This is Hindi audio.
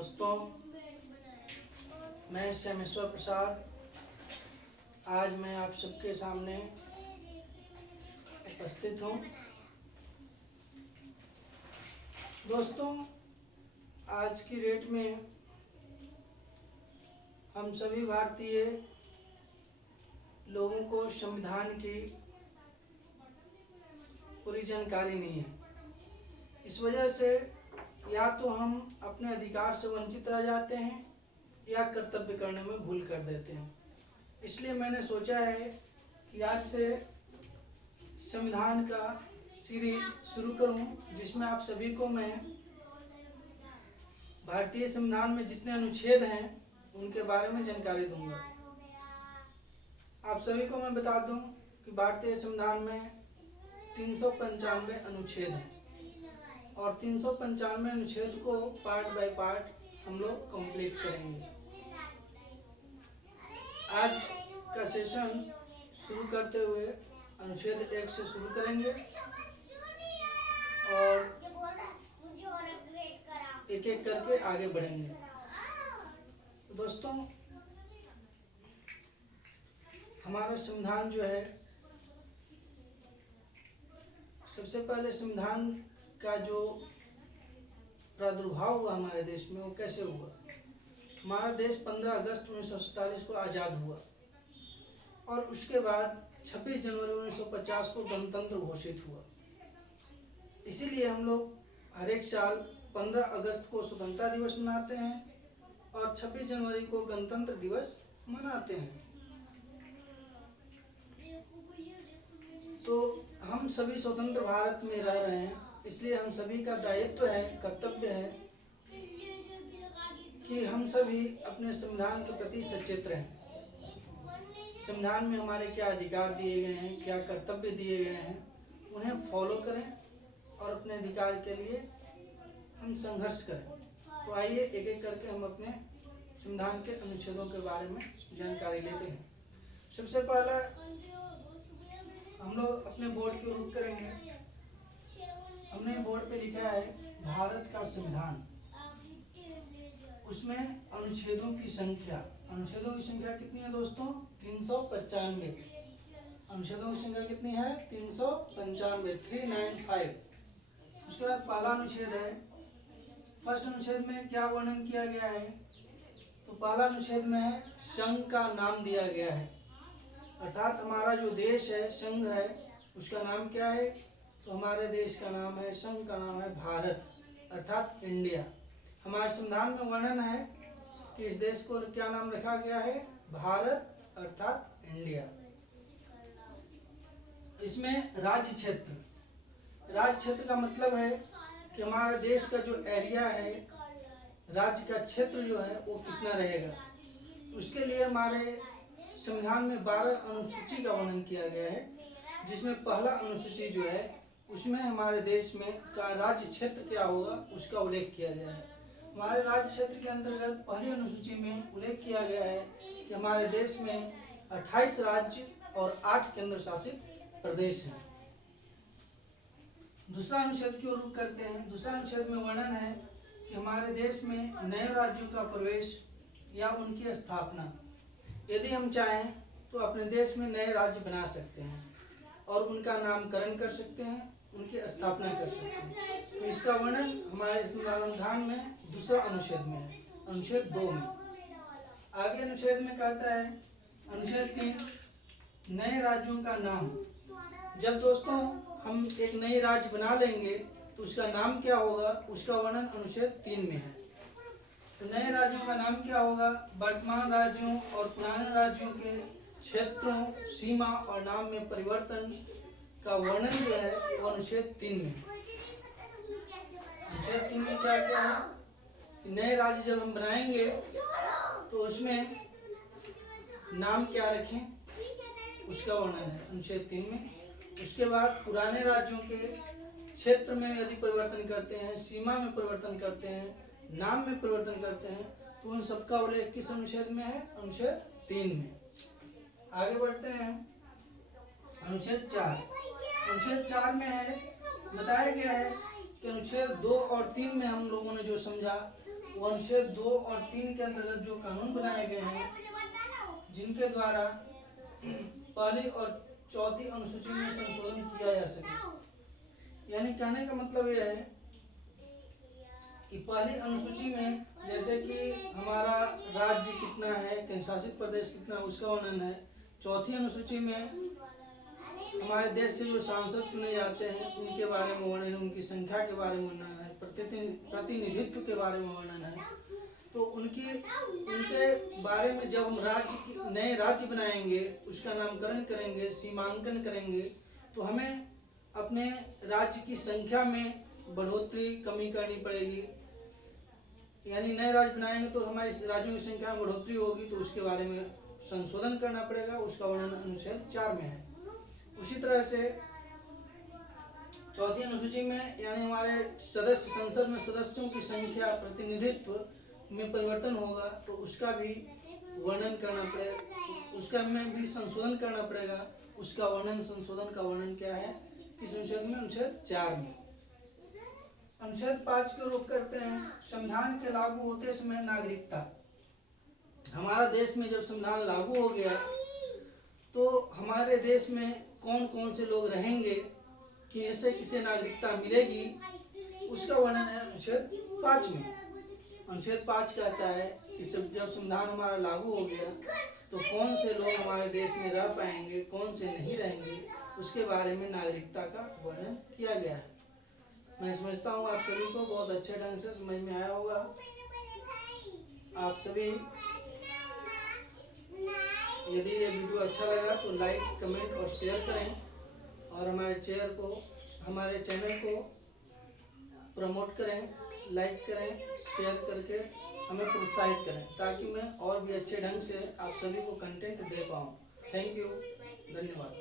दोस्तों, मैं श्यामेश्वर प्रसाद आज मैं आप सबके सामने उपस्थित हूँ। दोस्तों, आज की डेट में हम सभी भारतीय लोगों को संविधान की पूरी जानकारी नहीं है। इस वजह से या तो हम अपने अधिकार से वंचित रह जाते हैं या कर्तव्य करने में भूल कर देते हैं। इसलिए मैंने सोचा है कि आज से संविधान का सीरीज शुरू करूं, जिसमें आप सभी को मैं भारतीय संविधान में जितने अनुच्छेद हैं उनके बारे में जानकारी दूंगा। आप सभी को मैं बता दूं कि भारतीय संविधान में 395 अनुच्छेद हैं और 395 अनुच्छेद को पार्ट बाय पार्ट हम लोग कंप्लीट करेंगे। आज का सेशन शुरू करते हुए अनुच्छेद 1 से शुरू करेंगे और एक एक करके आगे बढ़ेंगे। तो दोस्तों, हमारा संविधान जो है, सबसे पहले संविधान का जो प्रादुर्भाव हुआ हमारे देश में वो कैसे हुआ। हमारा देश 15 अगस्त 1947 को आज़ाद हुआ और उसके बाद 26 जनवरी 1950 को गणतंत्र घोषित हुआ। इसीलिए हम लोग हर एक साल 15 अगस्त को स्वतंत्रता दिवस मनाते हैं और 26 जनवरी को गणतंत्र दिवस मनाते हैं। तो हम सभी स्वतंत्र भारत में रह रहे हैं, इसलिए हम सभी का दायित्व है, कर्तव्य है कि हम सभी अपने संविधान के प्रति सचेत रहें। संविधान में हमारे क्या अधिकार दिए गए हैं, क्या कर्तव्य दिए गए हैं, उन्हें फॉलो करें और अपने अधिकार के लिए हम संघर्ष करें। तो आइए एक एक करके हम अपने संविधान के अनुच्छेदों के बारे में जानकारी लेते हैं। सबसे पहला हम लोग अपने बोर्ड के रूप करेंगे। हमने बोर्ड पे लिखा है भारत का संविधान। उसमें अनुच्छेदों की संख्या कितनी है दोस्तों? 395। अनुच्छेदों की संख्या कितनी है? 395, 395। उसके बाद पहला अनुच्छेद है। फर्स्ट अनुच्छेद में क्या वर्णन किया गया है? तो पहला अनुच्छेद में है संघ का नाम दिया गया है, अर्थात हमारा जो देश है, संघ है, उसका नाम क्या है? तो हमारे देश का नाम है, संघ का नाम है भारत, अर्थात इंडिया। हमारे संविधान में वर्णन है कि इस देश को क्या नाम रखा गया है? भारत, अर्थात इंडिया। इसमें राज्य क्षेत्र का मतलब है कि हमारे देश का जो एरिया है, राज्य का क्षेत्र जो है वो कितना रहेगा। उसके लिए हमारे संविधान में 12 अनुसूची का वर्णन किया गया है, जिसमें पहला अनुसूची जो है उसमें हमारे देश में का राज्य क्षेत्र क्या होगा उसका उल्लेख किया गया है। हमारे राज्य क्षेत्र के अंतर्गत पहली अनुसूची में उल्लेख किया गया है कि हमारे देश में 28 राज्य और 8 केंद्र शासित प्रदेश हैं। दूसरा अनुच्छेद की ओर रुख करते हैं। दूसरा अनुच्छेद में वर्णन है कि हमारे देश में नए राज्यों का प्रवेश या उनकी स्थापना। यदि हम चाहें तो अपने देश में नए राज्य बना सकते हैं और उनका नामकरण कर सकते हैं, उनकी स्थापना कर सकते हैं। तो इसका वर्णन हमारे संविधान में दूसरा अनुच्छेद में है, अनुच्छेद 2 में। आगे अनुच्छेद में कहता है, अनुच्छेद 3, नए राज्यों का नाम। जब दोस्तों हम एक नई राज्य बना लेंगे तो उसका नाम क्या होगा, उसका वर्णन अनुच्छेद 3 में है। तो नए राज्यों का नाम क्या होगा? वर्तमान राज्यों और पुराने राज्यों के क्षेत्रों, सीमा और नाम में परिवर्तन का वर्णन जो है वो अनुच्छेद 3 में है। अनुच्छेद 3 में क्या क्या है कि नए राज्य जब हम बनाएंगे तो उसमें नाम क्या रखें उसका वर्णन है अनुच्छेद 3 में। उसके बाद पुराने राज्यों के क्षेत्र में यदि परिवर्तन करते हैं, सीमा में परिवर्तन करते हैं, नाम में परिवर्तन करते हैं, तो उन सबका उल्लेख किस अनुच्छेद में है? अनुच्छेद 3 में। आगे बढ़ते हैं। अनुच्छेद 4। अनुच्छेद 4 में है, बताया गया है कि अनुच्छेद 2 और 3 में हम लोगों ने जो समझा वो अनुच्छेद 2 और 3 के अंतर्गत जो कानून बनाए गए हैं, जिनके द्वारा पहली और चौथी अनुसूची में संशोधन किया जा सके। यानी कहने का मतलब यह है कि पहली अनुसूची में जैसे कि हमारा राज्य कितना है, केंद्र शासित प्रदेश कितना है, उसका वर्णन है। चौथी अनुसूची में हमारे देश से जो सांसद चुने जाते हैं उनके बारे में वर्णन है, उनकी संख्या के बारे में वर्णन है, प्रतिनिधित्व के बारे में वर्णन है। तो उनके बारे में जब हम नए राज्य बनाएंगे, उसका नामकरण करेंगे, सीमांकन करेंगे, तो हमें अपने राज्य की संख्या में बढ़ोतरी कमी करनी पड़ेगी। यानी नए राज्य बनाएंगे तो हमारे राज्यों की संख्या में बढ़ोतरी होगी, तो उसके बारे में संशोधन करना पड़ेगा, उसका वर्णन अनुच्छेद 4 में है। उसी तरह से चौथी अनुसूची में यानी हमारे सदस्य, संसद में सदस्यों की संख्या, प्रतिनिधित्व में परिवर्तन होगा, तो उसका भी वर्णन करना पड़ेगा, उसका में भी संशोधन करना पड़ेगा। उसका वर्णन, संशोधन का वर्णन क्या है, किस अनुच्छेद में? अनुच्छेद 4 में। अनुच्छेद 5 की ओर करते हैं। संविधान के लागू होते समय नागरिकता। हमारा देश में जब संविधान लागू हो गया तो हमारे देश में कौन कौन से लोग रहेंगे, कि ऐसे किसे नागरिकता मिलेगी, उसका वर्णन है अनुच्छेद 5 में। अनुच्छेद 5 कहता है कि जब संविधान हमारा लागू हो गया तो कौन से लोग हमारे देश में रह पाएंगे, कौन से नहीं रहेंगे, उसके बारे में नागरिकता का वर्णन किया गया है। मैं समझता हूँ आप सभी को बहुत अच्छे ढंग से समझ में आया होगा। आप सभी यदि ये वीडियो अच्छा लगा तो लाइक, कमेंट और शेयर करें, और हमारे चैनल को प्रमोट करें, लाइक करें, शेयर करके हमें प्रोत्साहित करें, ताकि मैं और भी अच्छे ढंग से आप सभी को कंटेंट दे पाऊँ। थैंक यू, धन्यवाद।